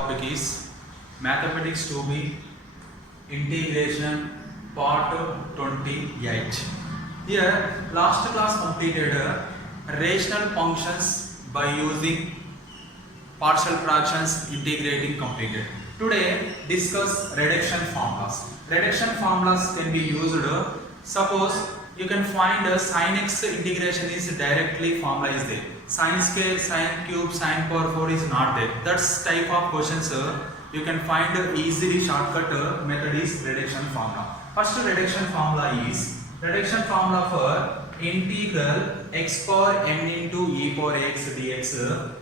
Topic is Mathematics 2B Integration Part 28. Here, last class completed rational functions by using partial fractions integrating completed. Today, discuss reduction formulas. Reduction formulas can be used. Suppose you can find sin x integration is directly formula is there. Sin square, sin cube, sin power 4 is not there. That's type of questions you can find easily shortcut method is reduction formula. First reduction formula is reduction formula for integral x power n into e power x dx.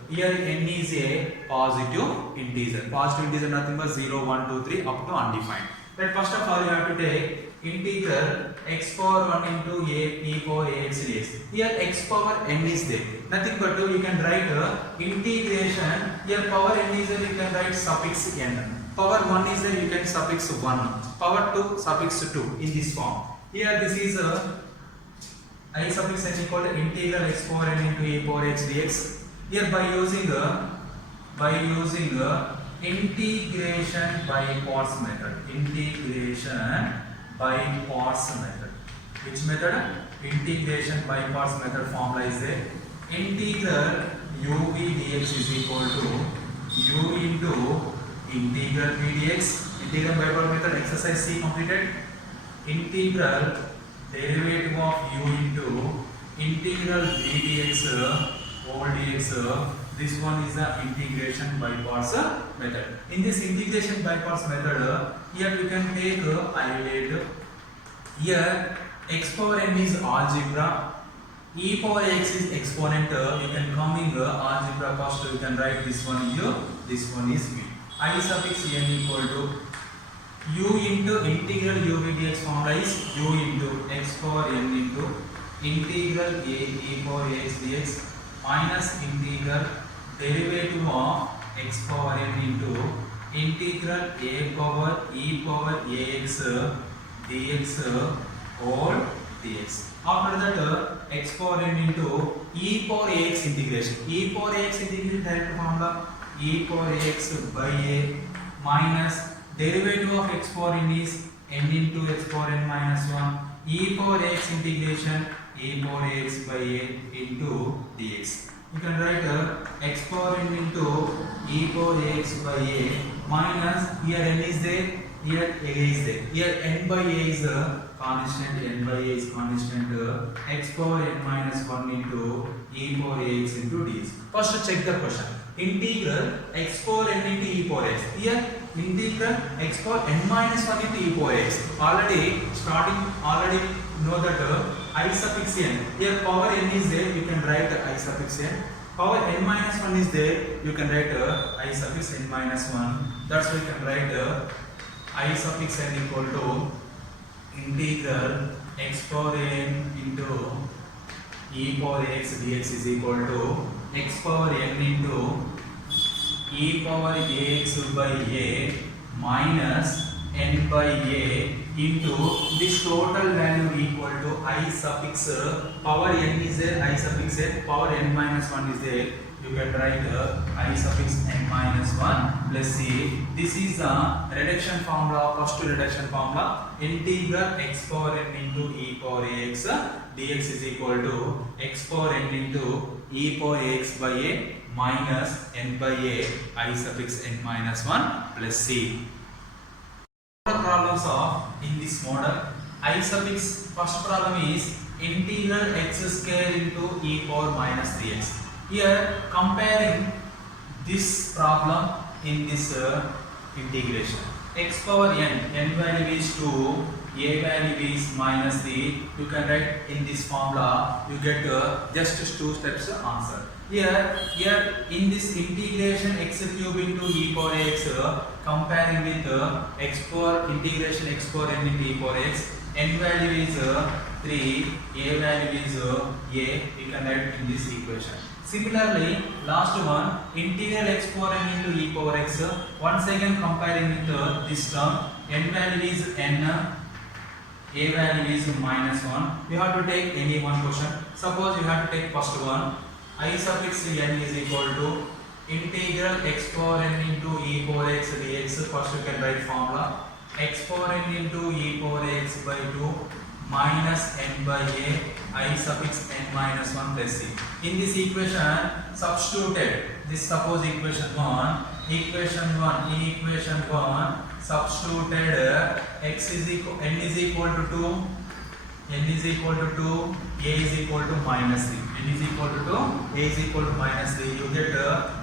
Here n is a positive integer. Positive integer nothing but 0, 1, 2, 3 up to undefined. But first of all you have to take integral x power 1 into a e power ax dx. Here x power n is there. Nothing but you can write integration. Here power n is there, you can write suffix n. Power 1 is there, you can suffix 1. Power 2 suffix 2 in this form. Here this is I suffix n equal to integral x power n into e power x dx. Here by using integration by parts method. Integration by parts method. Which method? Integration by parts method formula is there. Integral uv dx is equal to u into integral v dx. Integral by parts method exercise C completed. Integral derivative of u into integral v dx whole dx. This one is the integration by parts method. In this integration by parts method, here we can take isolate. Here x power n is algebra, e power x is exponent. You can come in algebra first. You can write this one u, this one is v. I suffix n equal to u into integral u v dx formula is u into x power n into integral a e power x dx minus integral derivative of x power n into integral a power e power ax dx whole dx. After that x power n into e power ax integration. E power ax integration direct formula e power ax by a minus derivative of x power n is n into x power n minus 1 e power x integration e power ax by a into dx. You can write x power n into e power ax by a minus here n is there, here a is there. Here n by a is constant, n by a is constant. X power n minus 1 into e power ax into dx. First check the question. Integral x power n into e power x. Here integral x power n minus 1 into e power x. Already know that I suffix n. Here power n is there, you can write I suffix n. Power n minus 1 is there, you can write I suffix n minus 1. That's why you can write I suffix n equal to integral x power n into e power x dx is equal to x power n into e power ax by a minus n by a into this total value equal to I suffix power n is there, I suffix n, power n minus 1 is there, you can write I suffix n minus 1 plus c. This is the reduction formula, first reduction formula. Integral x power n into e power ax dx is equal to x power n into e power ax by a minus n by a I suffix n minus 1 plus c. Problems of in this model. I suffix first problem is integral x square into e power minus 3x. Here comparing this problem in this integration. X power n value is 2, a value is minus 3. You can write in this formula, you get just 2 steps answer. Here in this integration x cube into e power x, comparing with x power integration x power n into e power x, n value is 3, a value is a, we can write in this equation. Similarly, last one, integral x power n into e power x, once again comparing with this term, n value is n, a value is minus 1. You have to take any one question. Suppose you have to take first one. I suffix n is equal to integral x power n into e power x dx. First you can write formula x power n into e power x by 2 minus n by a I suffix n minus 1 plus c. In this equation substituted this, suppose equation 1 in equation 1 substituted x is equal n is equal to 2, n is equal to 2, a is equal to minus 3, n is equal to 2, a is equal to minus 3. You get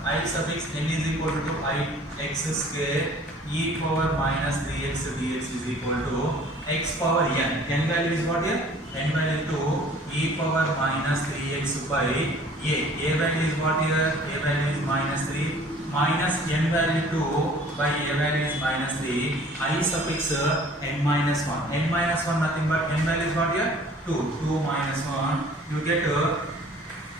I suffix n is equal to I x square e power minus 3x dx is equal to x power n. N value is what here? N value to e power minus 3x by a. A value is what here? A value is minus 3 minus n value 2 by a value is minus 3. I suffix n minus 1. N minus 1 nothing but n value is what here? 2. 2 minus 1. You get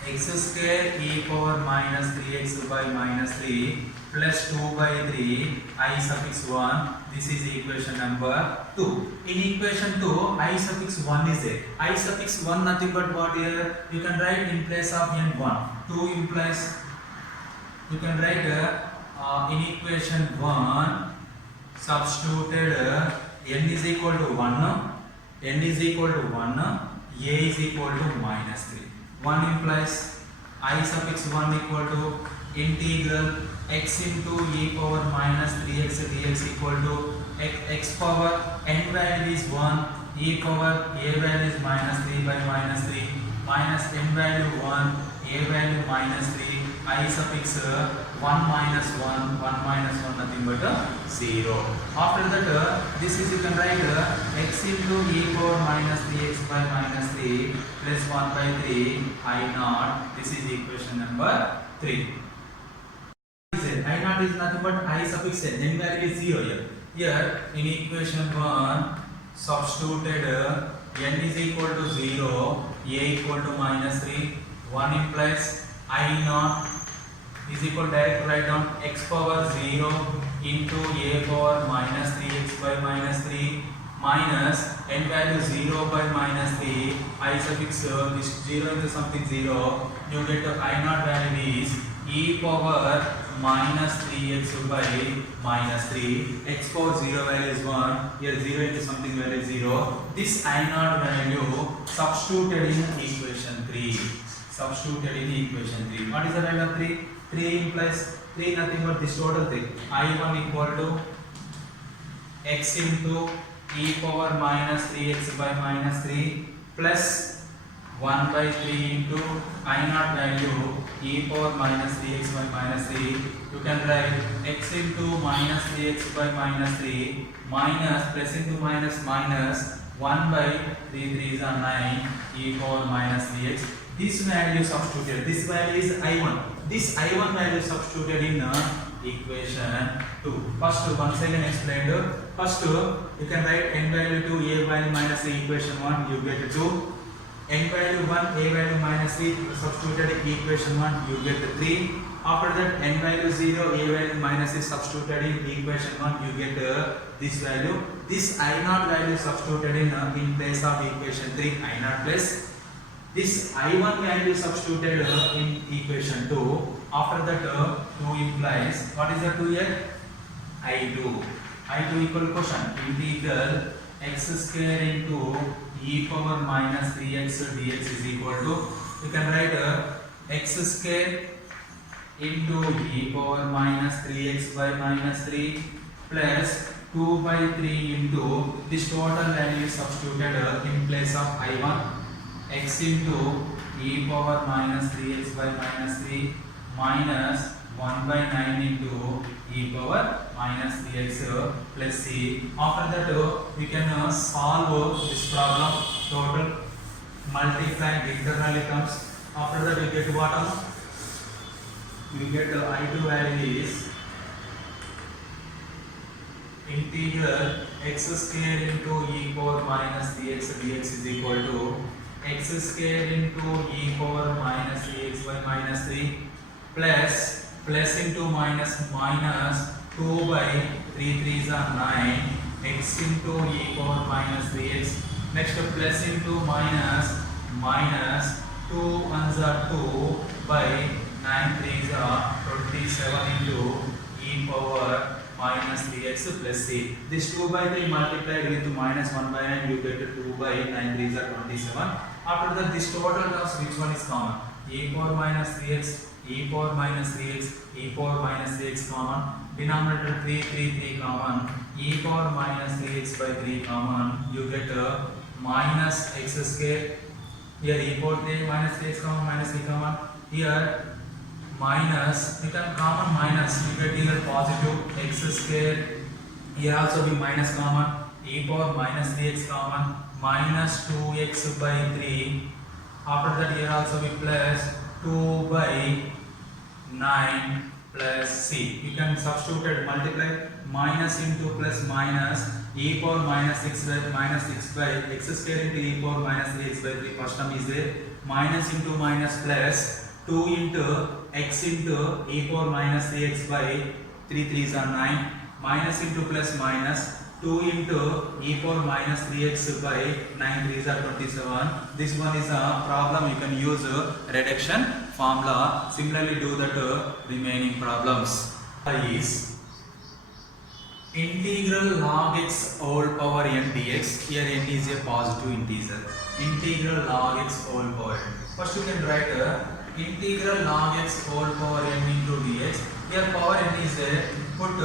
x square e power minus 3x by minus 3 plus 2 by 3 I suffix 1. This is equation number 2. In equation 2 I suffix 1 is there. I suffix 1 nothing but what here? You can write in place of n 1. 2 implies you can write in equation 1 substituted n is equal to 1, n is equal to 1, a is equal to minus 3. 1 implies I suffix 1 equal to integral x into e power minus 3x dx equal to x power n value is 1, e power a value is minus 3 by minus 3 minus n value 1, a value minus 3. I suffix 1 minus 1, 1 minus 1 nothing but 0. After that this is you can write x into e power minus 3x by minus 3 plus 1 by 3 I naught. This is equation number 3. I naught is nothing but I suffix n. N value is 0 here. Here in equation 1 substituted n is equal to 0, a equal to minus 3. 1 implies I naught is equal direct write down x power 0 into a power minus 3x by minus 3 minus n value 0 by minus 3. I suffix this 0 into something 0. You get I naught value is e power minus 3x by minus 3. X power 0 value is 1. Here 0 into something value is 0. This I naught value substituted in equation 3. Substituted in equation 3. What is the value of 3? 3 implies 3 nothing but this total thing. I1 equal to x into e power minus 3x by minus 3 plus 1 by 3 into I naught value e power minus 3x by minus 3. You can write x into minus 3x by minus 3 minus plus into minus minus 1 by 3 3 is 9 e power minus 3x. This value substituted. This value is I1. This I1 value substituted in equation 2. First once again explained. First you can write n value to a value minus a equation 1. You get 2. N value 1, a value minus 3 substituted in equation 1. You get 3. After that n value 0, a value minus is substituted in equation 1. You get this value. This I naught value substituted in place of equation 3. I naught plus this I1 value substituted in equation 2. After that 2 implies what is the 2 here? I2. I2 equal question integral x square into e power minus 3x dx is equal to, you can write x square into e power minus 3x by minus 3 plus 2 by 3 into this total value substituted in place of I1 x into e power minus 3x by minus 3 minus 1 by 9 into e power minus 3x plus c. After that we can solve this problem. Total multiply internally comes. After that we get what? We get I2 value is integral x square into e power minus 3x dx is equal to x square into e power minus 3x by minus 3 plus into minus minus 2 by 3 3s are 9 x into e power minus 3x. Next plus into minus minus 2 1s are 2 by 9 3s are 27 into e power minus 3x plus c. This 2 by 3 multiplied with minus 1 by 9, you get 2 by 9 3s are 27. After that, this total terms, which one is common? E power minus 3x, e power minus 3x, e power minus 3x common. Denominator 3 3 3 common. E power minus 3x by 3 common. You get minus x square. Here e power 3 minus 3x common, minus 3 common. Here minus, you can common minus, you get here positive x square. Here also be minus common. E power minus 3x common, minus 2x by 3. After that, here also be plus 2 by 9 plus c. You can substitute it, multiply minus into plus minus. E power minus 6 by x square into e power minus 3x by 3. First term is there. Minus into minus plus 2 into x into e power minus 3x by 3 3s are 9. Minus into plus minus 2 into e power minus 3x by 9 3s are 27. This one is a problem. You can use reduction formula. Similarly, do that remaining problems. Is integral log x whole power n dx. Here n is a positive integer. Integral log x whole power n. First you can write integral log x whole power n into dx. Here power n is put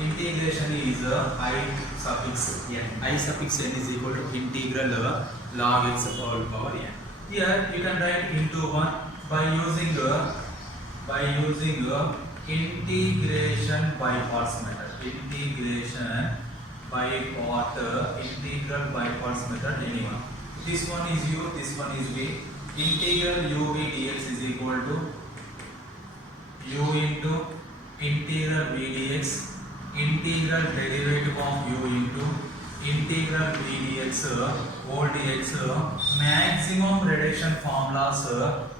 integration is I suffix n. I suffix n is equal to integral log x whole power n. Here you can write into 1 by using integration by parts method. Integration by part, integral by parts method, anyone. This one is u, this one is v. Integral uv dx is equal to u into integral v dx, integral derivative of u into integral v dx whole dx. Maximum reduction formulas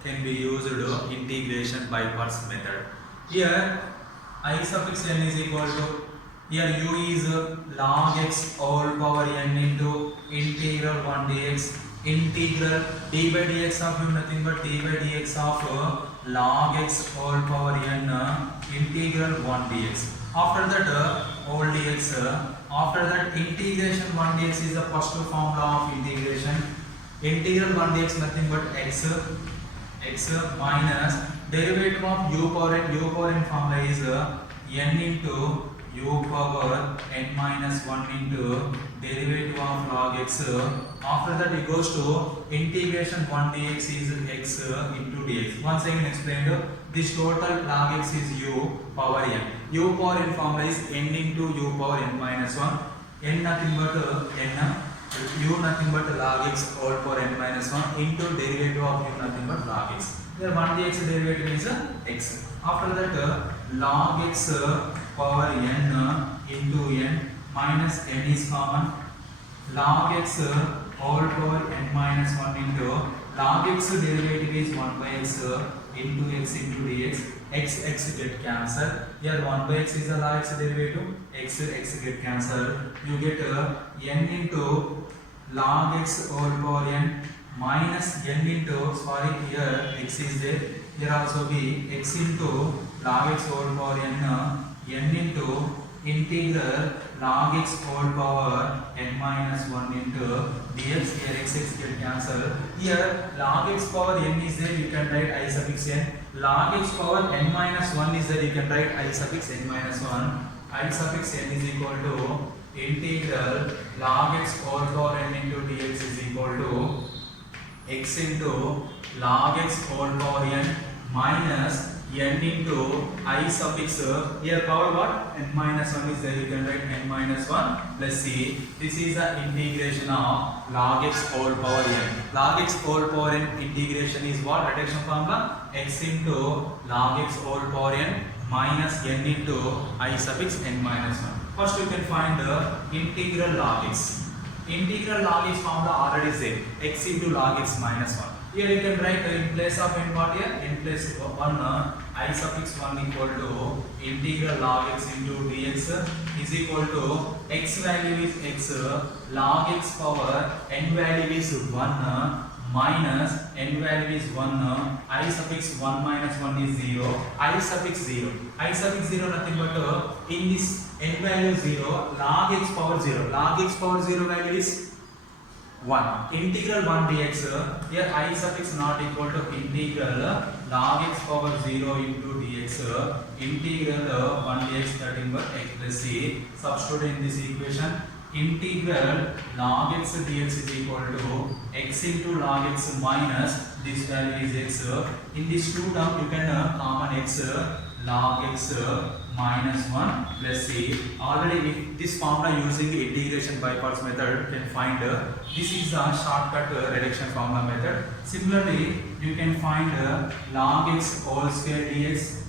can be used integration by parts method. Here I suffix n is equal to, here u is log x whole power n into integral 1 dx, integral d by dx of u nothing but d by dx of log x whole power n integral 1 dx. After that whole dx. After that integration 1 dx is the first formula of integration. Integral 1 dx nothing but x minus derivative of u power n. U power n formula is n into u power n minus 1 into derivative of log x. After that it goes to integration 1 dx is x into dx. Once again explained, this total log x is u power n. U power n formula is n into u power n minus 1. N nothing but u nothing but log x whole power n minus 1 into derivative of u nothing but log x. Here 1 dx derivative is x. After that log x power n into n minus n is common. Log x whole power n minus 1 into log x derivative is 1 by x into x into dx. X get cancelled. Here 1 by x is the log x derivative. X get cancelled. You get n into log x whole power n minus n into, sorry, here x is there. Here also be x into log x whole power n into integral log x whole power n minus 1 into dx. Here x get cancelled. Here log x power n is there, you can write I suffix n. Log x power n minus 1 is there, you can write I suffix n minus 1. I suffix n is equal to integral log x whole power n into dx is equal to x into log x whole power n minus n into I suffix, here power what? N minus 1 is there, you can write n minus 1 plus c. This is the integration of log x whole power n. Log x whole power n integration is what? Reduction formula x into log x whole power n minus n into I suffix n minus 1. First you can find the integral log x. Integral log x formula already is there, x into log x minus 1. Here you can write in place of n what here? In place of 1 I suffix 1 equal to integral log x into dx is equal to x value is x, log x power n value is 1 minus n value is 1, I suffix 1 minus 1 is 0, I suffix 0. I suffix 0 nothing but in this n value 0, log x power 0. Log x power 0 value is 1. Integral 1 dx, here I suffix not equal to integral log x power 0 into dx, integral 1 dx nothing but x plus c. Substitute in this equation, integral log x dx is equal to x into log x minus this value is x. In this two term you can common x, log x minus 1 plus c. Already if this formula using integration by parts method can find this is a shortcut reduction formula method. Similarly you can find log x whole square dx,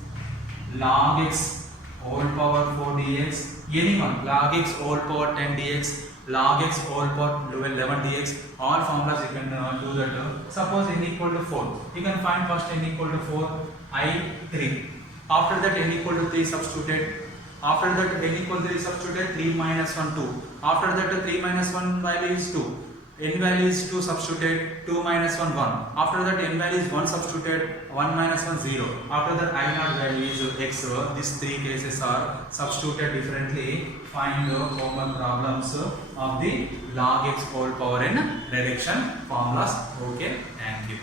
log x whole power 4 dx, anyone log x whole power 10 dx, log x whole power 11 dx, all formulas you can do that. Suppose n equal to 4, you can find first n equal to 4, I 3. After that n equal to 3 substituted. After that n equal to 3 substituted, 3 minus 1 2. After that 3 minus 1 value is 2. N value is 2 substituted, 2 minus 1 1. After that n value is 1 substituted, 1 minus 1 0. After that I naught value is x. These three cases are substituted differently. Find common problems of the log x whole power n reduction formulas. Okay, thank you.